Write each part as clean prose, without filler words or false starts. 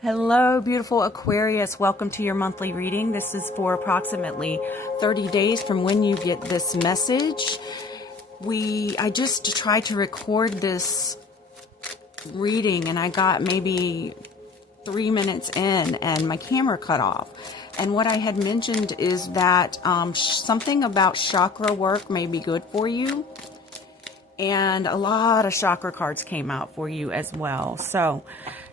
Hello, beautiful Aquarius. Welcome to your monthly reading. This is for approximately 30 days from when you get this message. I just tried to record this reading and I got maybe 3 minutes in and my camera cut off. And what I had mentioned is that something about chakra work may be good for you. And a lot of chakra cards came out for you as well. So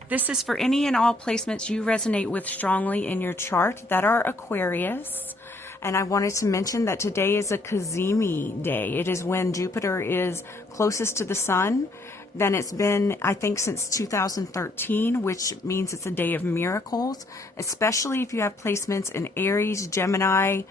this is for any and all placements you resonate with strongly in your chart that are Aquarius. And I wanted to mention that today is a Cazimi day. It is when Jupiter is closest to the sun. Then it's been, I think, since 2013, which means it's a day of miracles, especially if you have placements in Aries, Gemini,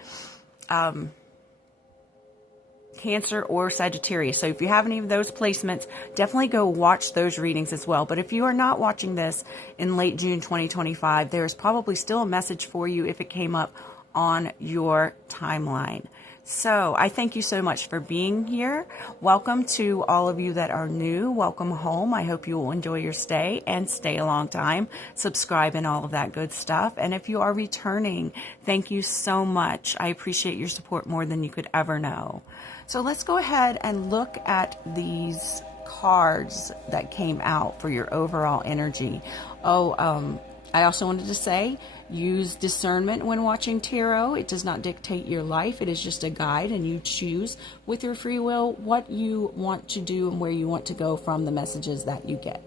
Cancer, or Sagittarius. So if you have any of those placements, definitely go watch those readings as well. But if you are not watching this in late June 2025, there's probably still a message for you if it came up on your timeline. So I thank you so much for being here. Welcome to all of you that are new. Welcome home. I hope you will enjoy your stay and stay a long time. Subscribe and all of that good stuff. And if you are returning, thank you so much. I appreciate your support more than you could ever know. So let's go ahead and look at these cards that came out for your overall energy. I also wanted to say, use discernment when watching tarot. It does not dictate your life. It is just a guide, and you choose with your free will what you want to do and where you want to go from the messages that you get.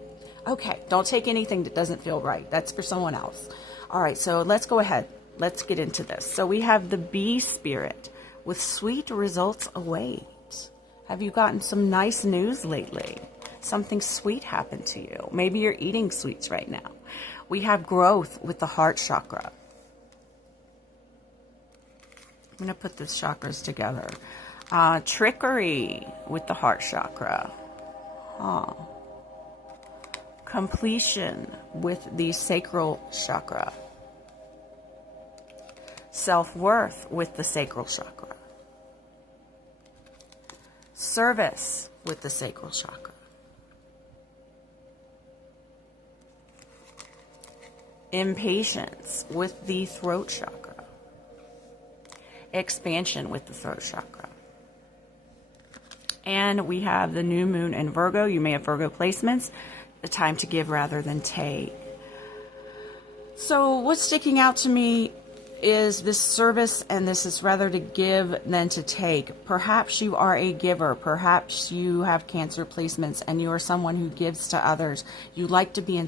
Okay, don't take anything that doesn't feel right. That's for someone else. All right, so let's go ahead. Let's get into this. So we have the bee spirit with sweet results await. Have you gotten some nice news lately? Something sweet happened to you. Maybe you're eating sweets right now. We have growth with the heart chakra. I'm going to put the chakras together. Trickery with the heart chakra. Completion with the sacral chakra. Self-worth with the sacral chakra. Service with the sacral chakra. Impatience with the throat chakra. Expansion with the throat chakra. And we have the new moon in Virgo. You may have Virgo placements. The time to give rather than take. So what's sticking out to me is this service, and this is rather to give than to take. Perhaps you are a giver. Perhaps you have Cancer placements and you are someone who gives to others. You like to be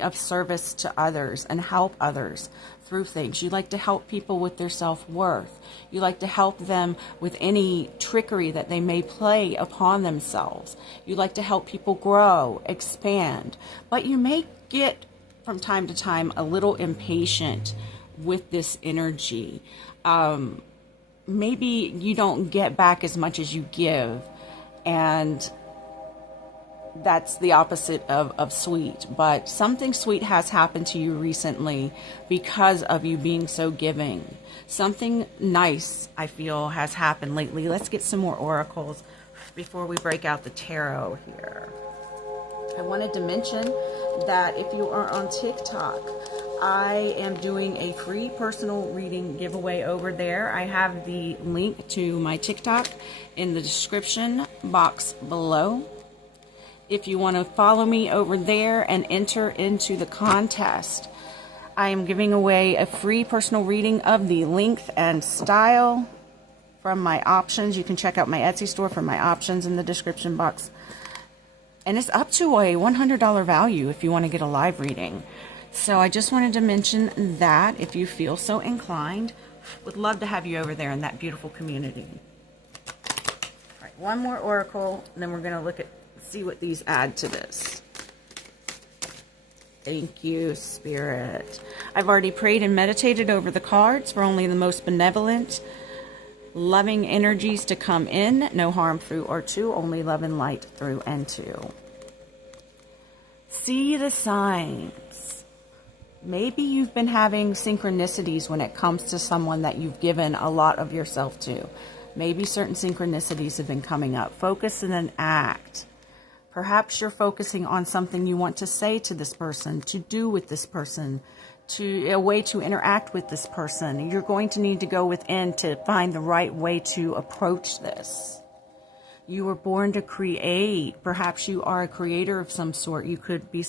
of service to others and help others through things. You like to help people with their self-worth. You like to help them with any trickery that they may play upon themselves. You like to help people grow, expand. But you may get, from time to time, a little impatient with this energy. Maybe you don't get back as much as you give, and that's the opposite of sweet. But something sweet has happened to you recently because of you being so giving. Something nice, I feel, has happened lately. Let's get some more oracles before we break out the tarot here. I wanted to mention that if you are on TikTok, I am doing a free personal reading giveaway over there. I have the link to my TikTok in the description box below. If you want to follow me over there and enter into the contest, I am giving away a free personal reading of the length and style from my options. You can check out my Etsy store for my options in the description box. And it's up to a $100 value if you want to get a live reading. So I just wanted to mention that if you feel so inclined, would love to have you over there in that beautiful community. All right, one more oracle, and then we're going to see what these add to this. Thank you, Spirit. I've already prayed and meditated over the cards for only the most benevolent, loving energies to come in. No harm through or to, only love and light through and to. See the signs. Maybe you've been having synchronicities when it comes to someone that you've given a lot of yourself to. Maybe certain synchronicities have been coming up. Focus and then act. Perhaps you're focusing on something you want to say to this person, to do with this person, to a way to interact with this person. You're going to need to go within to find the right way to approach this. You were born to create. Perhaps you are a creator of some sort. You could be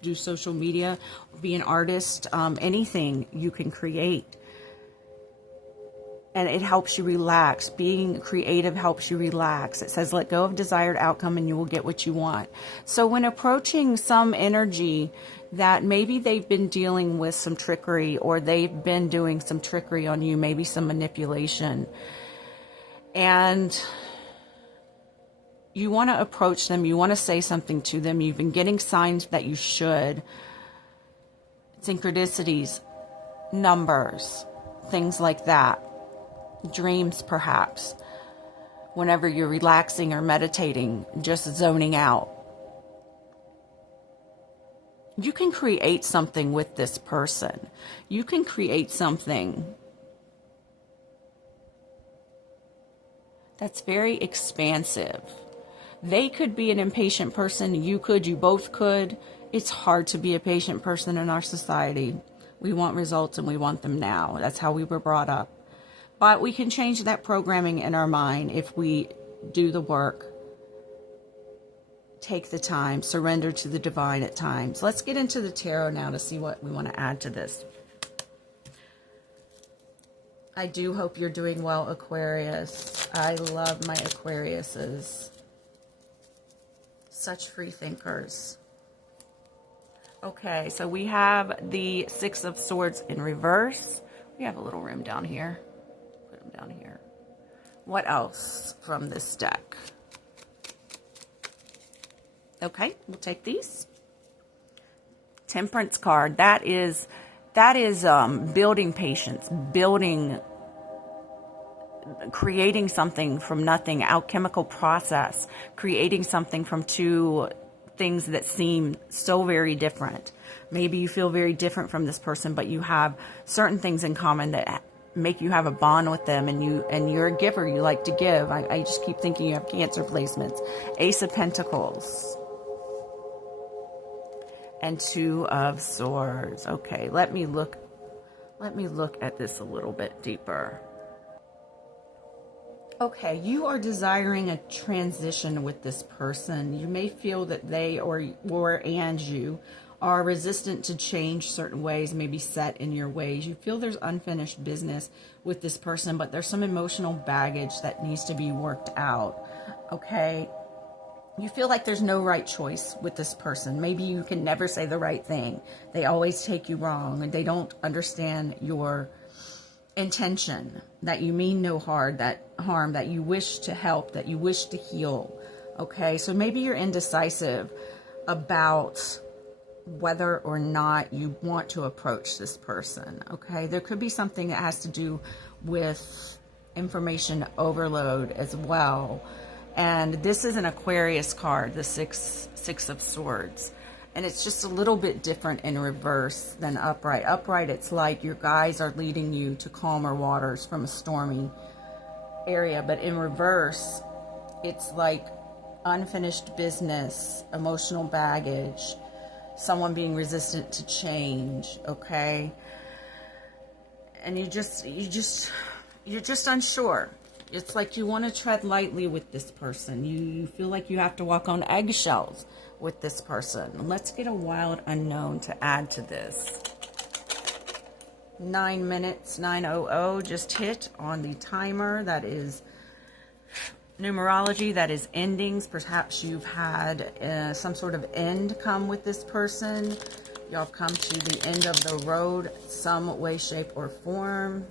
do social media, be an artist, anything you can create. And it helps you relax. Being creative helps you relax. It says, let go of desired outcome and you will get what you want. So when approaching some energy that maybe they've been dealing with some trickery, or they've been doing some trickery on you, maybe some manipulation, and you want to approach them, you want to say something to them, you've been getting signs that you should, synchronicities, numbers, things like that. Dreams, perhaps, whenever you're relaxing or meditating, just zoning out. You can create something with this person. You can create something that's very expansive. They could be an impatient person. You both could. It's hard to be a patient person in our society. We want results and we want them now. That's how we were brought up. But we can change that programming in our mind if we do the work, take the time, surrender to the divine at times. Let's get into the tarot now to see what we want to add to this. I do hope you're doing well, Aquarius. I love my Aquariuses. Such free thinkers. Okay, so we have the Six of Swords in reverse. We have a little room down here. Down here. What else from this deck? Okay, we'll take these. Temperance card. That is building patience, creating something from nothing, alchemical process, creating something from two things that seem so very different. Maybe you feel very different from this person, but you have certain things in common that make you have a bond with them, and you're a giver. You like to give. I just keep thinking you have Cancer placements. Ace of Pentacles and Two of Swords. Okay, let me look at this a little bit deeper. Okay, you are desiring a transition with this person. You may feel that they or you are resistant to change certain ways, maybe set in your ways. You feel there's unfinished business with this person, but there's some emotional baggage that needs to be worked out, okay? You feel like there's no right choice with this person. Maybe you can never say the right thing. They always take you wrong, and they don't understand your intention, that you mean no harm, that you wish to help, that you wish to heal, okay? So maybe you're indecisive about whether or not you want to approach this person, okay? There could be something that has to do with information overload as well. And this is an Aquarius card, the Six of Swords. And it's just a little bit different in reverse than upright. Upright, it's like your guides are leading you to calmer waters from a stormy area. But in reverse, it's like unfinished business, emotional baggage, someone being resistant to change, okay? And you're just unsure. It's like you want to tread lightly with this person. You feel like you have to walk on eggshells with this person. Let's get a wild unknown to add to this. 9 minutes, 9:00 just hit on the timer. That is numerology, that is endings. Perhaps you've had some sort of end come with this person. Y'all come to the end of the road some way, shape, or form.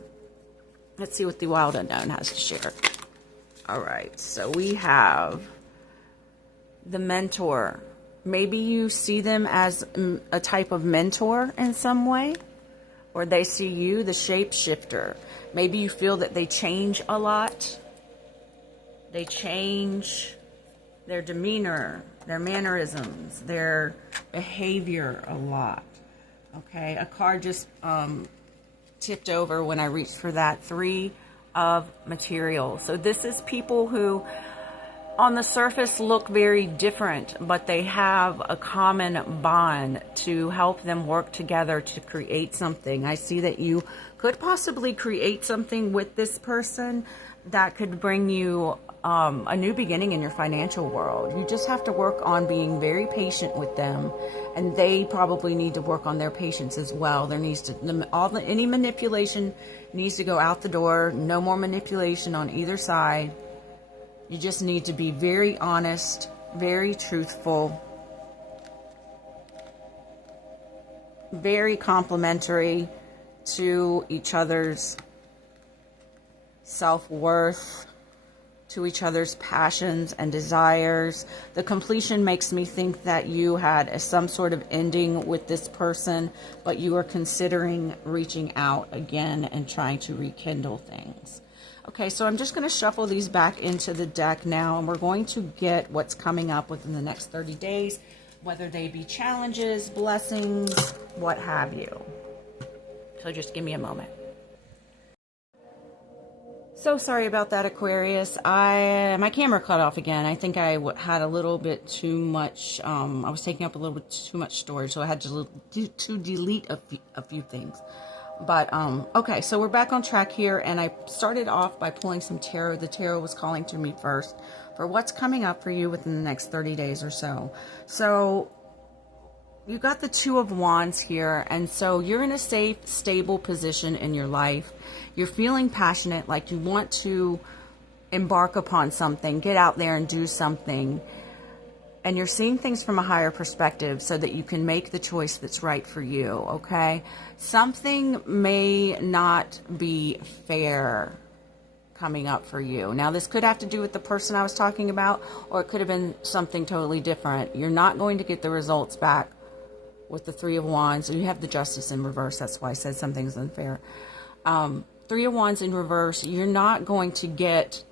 Let's see what the wild unknown has to share. All right, so we have the mentor. Maybe you see them as a type of mentor in some way, or they see you, the shapeshifter. Maybe you feel that they change a lot. They change their demeanor, their mannerisms, their behavior a lot. Okay, a card just tipped over when I reached for that. 3 of materials. So this is people who on the surface look very different, but they have a common bond to help them work together to create something. I see that you could possibly create something with this person that could bring you a new beginning in your financial world. You just have to work on being very patient with them, and they probably need to work on their patience as well. There needs to any manipulation needs to go out the door. No more manipulation on either side. You just need to be very honest, very truthful, very complimentary to each other's self-worth, to each other's passions and desires. The completion makes me think that you had some sort of ending with this person, but you are considering reaching out again and trying to rekindle things. Okay, so I'm just going to shuffle these back into the deck now, and we're going to get what's coming up within the next 30 days, whether they be challenges, blessings, what have you. So just give me a moment. So sorry about that, Aquarius. My camera cut off again. I think I had a little bit too much, I was taking up a little bit too much storage, so I had to delete a few things. But, okay, so we're back on track here, and I started off by pulling some tarot. The tarot was calling to me first for what's coming up for you within the next 30 days or so. So you got the Two of Wands here, and so you're in a safe, stable position in your life. You're feeling passionate, like you want to embark upon something, get out there and do something. And you're seeing things from a higher perspective so that you can make the choice that's right for you, okay? Something may not be fair coming up for you. Now, this could have to do with the person I was talking about, or it could have been something totally different. You're not going to get the results back with the Three of Wands. You have the Justice in reverse. That's why I said something's unfair. Three of Wands in reverse, you're not going to get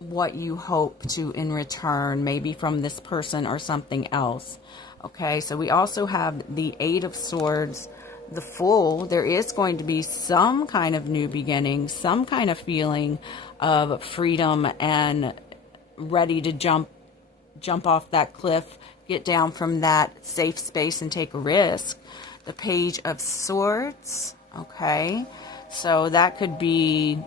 what you hope to in return, maybe from this person or something else. Okay, so we also have the Eight of Swords, the Fool. There is going to be some kind of new beginning, some kind of feeling of freedom and ready to jump off that cliff, get down from that safe space and take a risk. The Page of Swords, okay, so that could be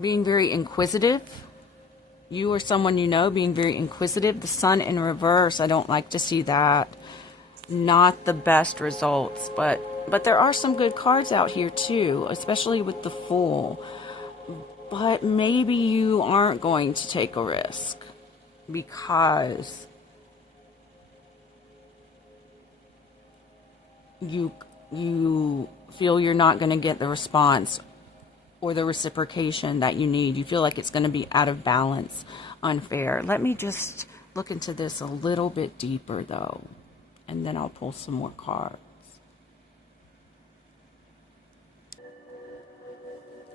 being very inquisitive. You or someone you know being very inquisitive. The Sun in reverse, I don't like to see that. Not the best results, but there are some good cards out here too, especially with the Fool. But maybe you aren't going to take a risk because you feel you're not going to get the response or the reciprocation that you need. You feel like it's going to be out of balance, unfair. Let me just look into this a little bit deeper, though, and then I'll pull some more cards.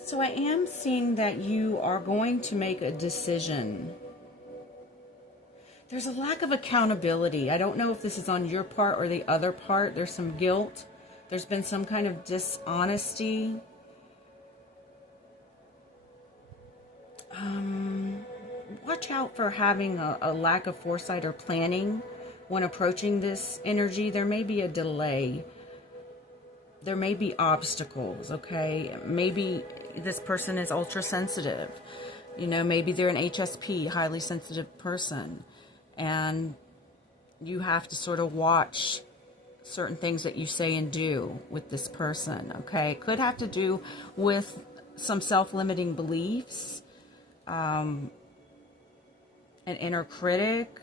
So I am seeing that you are going to make a decision. There's a lack of accountability. I don't know if this is on your part or the other part. There's some guilt. There's been some kind of dishonesty. Watch out for having a lack of foresight or planning when approaching this energy. There may be a delay. There may be obstacles, okay? Maybe this person is ultra sensitive. You know, maybe they're an HSP, highly sensitive person. And you have to sort of watch certain things that you say and do with this person, okay? It could have to do with some self-limiting beliefs, an inner critic,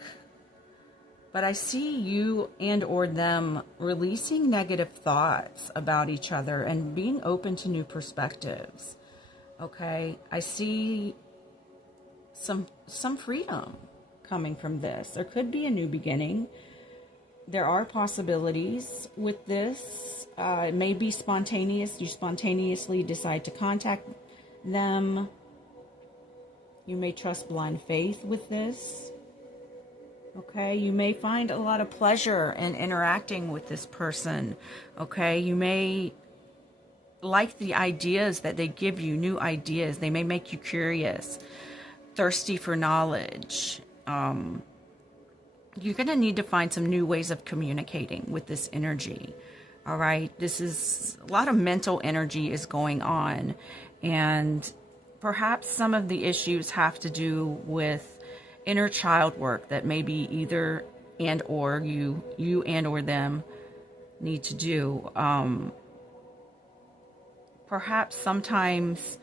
but I see you and or them releasing negative thoughts about each other and being open to new perspectives. Okay, I see some freedom coming from this. There could be a new beginning. There are possibilities with this. It may be spontaneous. You spontaneously decide to contact them. You may trust blind faith with this. Okay, you may find a lot of pleasure in interacting with this person. Okay, you may like the ideas that they give you, new ideas. They may make you curious, thirsty for knowledge. You're going to need to find some new ways of communicating with this energy. All right. This is a lot of mental energy is going on. And perhaps some of the issues have to do with inner child work that maybe either and or you and or them need to do. Perhaps sometimes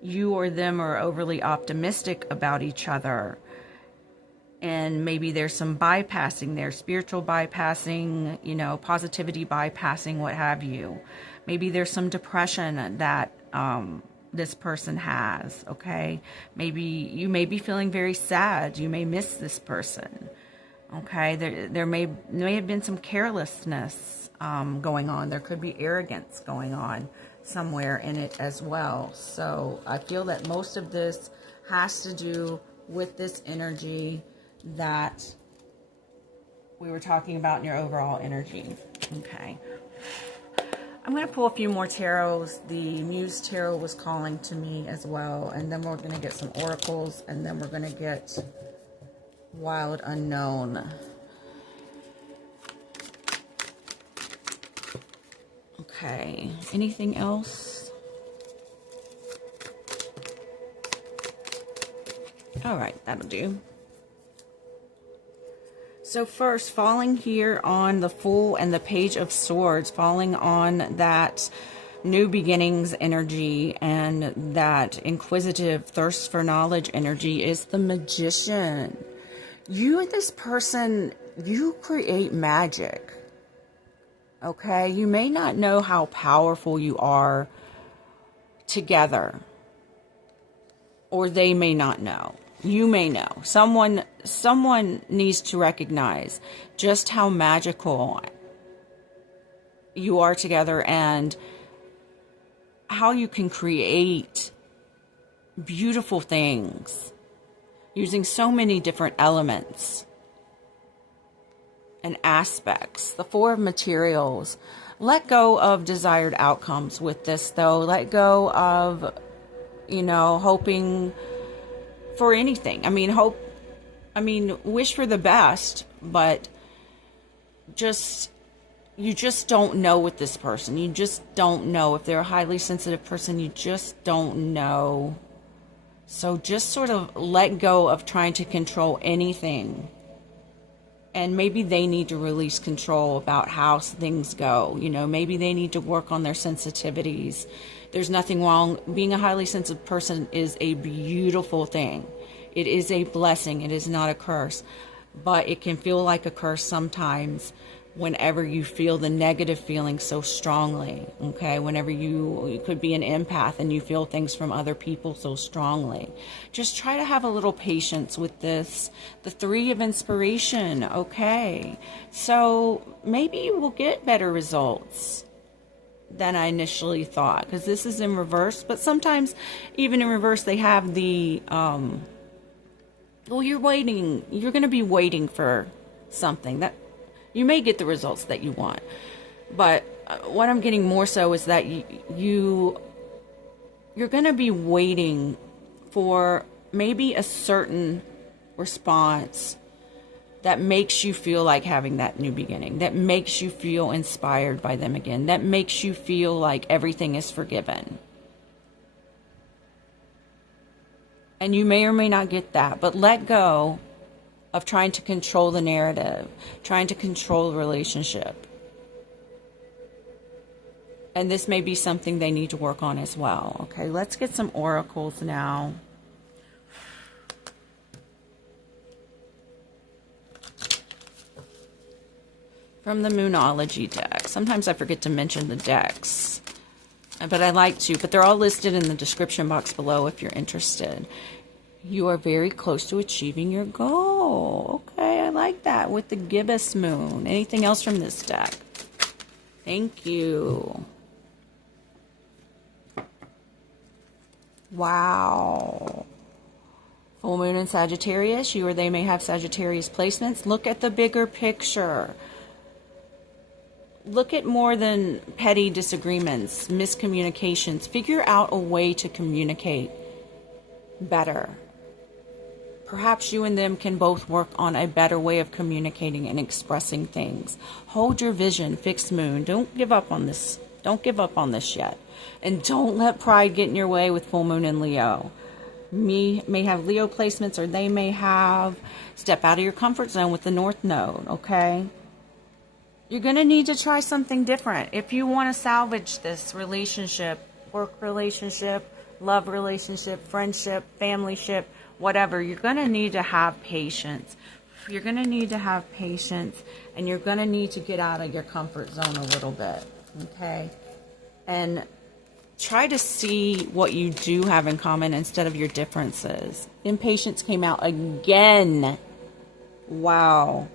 you or them are overly optimistic about each other. And maybe there's some bypassing there, spiritual bypassing, you know, positivity bypassing, what have you. Maybe there's some depression that this person has, okay? Maybe you may be feeling very sad. You may miss this person, okay? There may have been some carelessness going on. There could be arrogance going on somewhere in it as well. So I feel that most of this has to do with this energy that we were talking about in your overall energy. Okay. I'm going to pull a few more tarots. The Muse Tarot was calling to me as well. And then we're going to get some oracles. And then we're going to get Wild Unknown. Okay. Anything else? All right. That'll do. So first, falling here on the Fool and the Page of Swords, falling on that new beginnings energy and that inquisitive thirst for knowledge energy is the Magician. You and this person, you create magic. Okay? You may not know how powerful you are together, or they may not know. You may know. Someone needs to recognize just how magical you are together and how you can create beautiful things using so many different elements and aspects. The Four of Materials. Let go of desired outcomes with this, though. Let go of, you know, hoping for anything. Wish for the best, but you just don't know with this person. You just don't know. If they're a highly sensitive person, you just don't know. So just sort of let go of trying to control anything. And maybe they need to release control about how things go. You know, maybe they need to work on their sensitivities. There's nothing wrong. Being a highly sensitive person is a beautiful thing. It is a blessing. It is not a curse. But it can feel like a curse sometimes whenever you feel the negative feeling so strongly. Okay? Whenever you could be an empath and you feel things from other people so strongly. Just try to have a little patience with this. The Three of Inspiration. Okay. So maybe you will get better results than I initially thought, because this is in reverse. But sometimes even in reverse they have the well, you're going to be waiting for something that you may get the results that you want. But what I'm getting more so is that you're going to be waiting for maybe a certain response that makes you feel like having that new beginning, that makes you feel inspired by them again, that makes you feel like everything is forgiven. And you may or may not get that, but let go of trying to control the narrative, trying to control the relationship. And this may be something they need to work on as well. Okay, let's get some oracles now. From the Moonology deck. Sometimes I forget to mention the decks, but I like to. But they're all listed in the description box below if you're interested. You are very close to achieving your goal. Okay, I like that. With the gibbous moon. Anything else from this deck? Thank you. Wow. Full moon in Sagittarius. You or they may have Sagittarius placements. Look at the bigger picture. look at more than petty disagreements, miscommunications. Figure out a way to communicate better. Perhaps you and them can both work on a better way of communicating and expressing things. Hold your vision, fixed moon. Don't give up on this. Don't give up on this yet. And don't let pride get in your way with full moon in Leo. Me may have Leo placements, or they may have. Step out of your comfort zone with the North Node, okay? You're going to need to try something different. If you want to salvage this relationship, work relationship, love relationship, friendship, familyship, whatever, you're going to need to have patience. You're going to need to have patience, and you're going to need to get out of your comfort zone a little bit, okay? And try to see what you do have in common instead of your differences. Impatience came out again. Wow.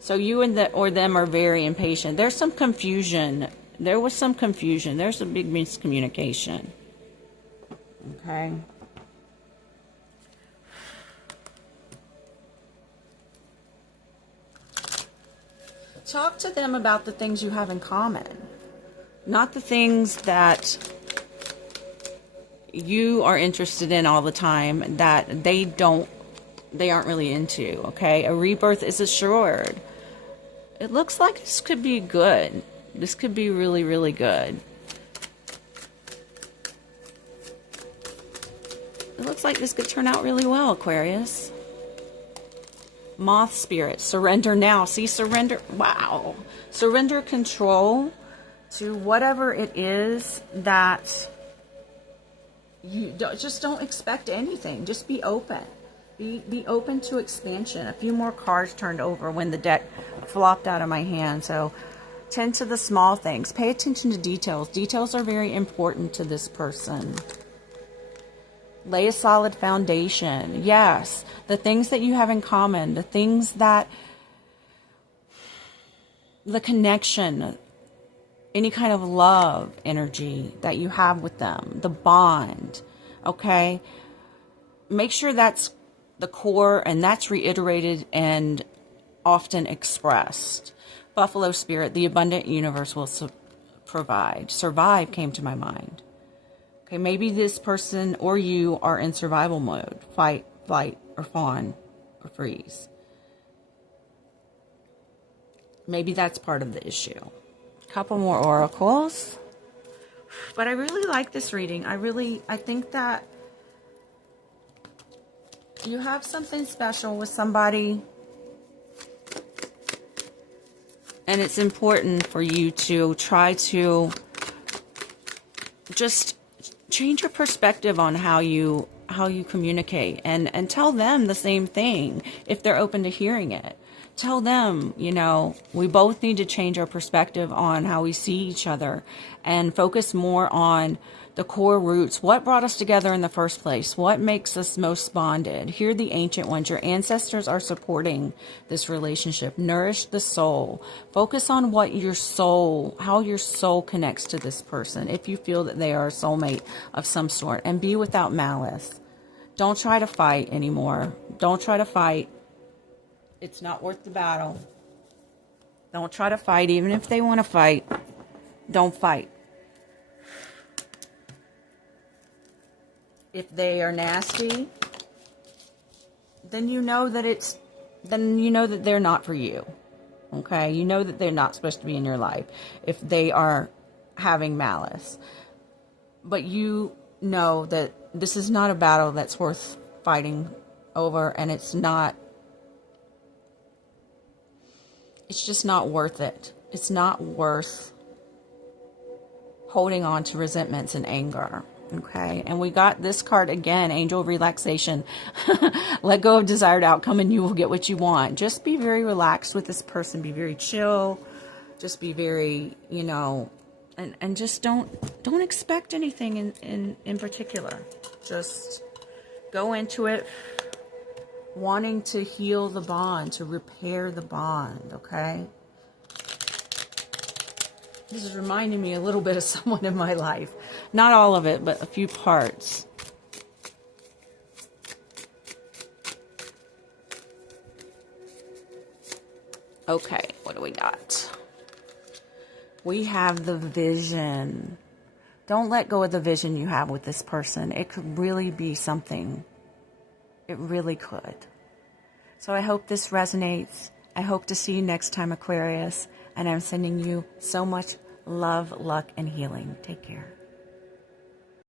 So you and them are very impatient. There's some confusion. There was some confusion. There's a big miscommunication. Okay. Talk to them about the things you have in common, not the things that you are interested in all the time that they aren't really into, okay? A rebirth is assured. It looks like this could be good. This could be really, really good. It looks like this could turn out really well, Aquarius. Moth spirit, surrender now. See, surrender. Wow. Surrender control to whatever it is that you don't expect anything. Just be open. Be open to expansion. A few more cards turned over when the deck flopped out of my hand. So tend to the small things. Pay attention to details. Details are very important to this person. Lay a solid foundation. Yes, the things that you have in common, the things that, the connection, any kind of love energy that you have with them, the bond, okay? Make sure that's the core and that's reiterated and often expressed. Buffalo spirit, the abundant universe will provide. Survive came to my mind. Okay, maybe this person or you are in survival mode. Fight, flight, or fawn, or freeze. Maybe that's part of the issue. Couple more oracles. But I really like this reading. I think that you have something special with somebody, and it's important for you to try to just change your perspective on how you communicate, and tell them the same thing if they're open to hearing it. Tell them, you know, we both need to change our perspective on how we see each other and focus more on the core roots. What brought us together in the first place? What makes us most bonded? Hear the ancient ones. Your ancestors are supporting this relationship. Nourish the soul. Focus on what how your soul connects to this person. If you feel that they are a soulmate of some sort, and be without malice. Don't try to fight anymore. Don't try to fight. It's not worth the battle. Don't try to fight. Even if they want to fight, don't fight. If they are nasty, then you know that they're not for you. Okay? You know that they're not supposed to be in your life if they are having malice. But you know that this is not a battle that's worth fighting over, and it's just not worth it. It's not worth holding on to resentments and anger. Okay, and we got this card again, Angel Relaxation. Let go of desired outcome and you will get what you want. Just be very relaxed with this person. Be very chill. Just be very, and just don't expect anything in particular. Just go into it wanting to heal the bond, to repair the bond, okay? This is reminding me a little bit of someone in my life. Not all of it, but a few parts. Okay, what do we got? We have the vision. Don't let go of the vision you have with this person. It could really be something. It really could. So I hope this resonates. I hope to see you next time, Aquarius. And I'm sending you so much love, luck, and healing. Take care.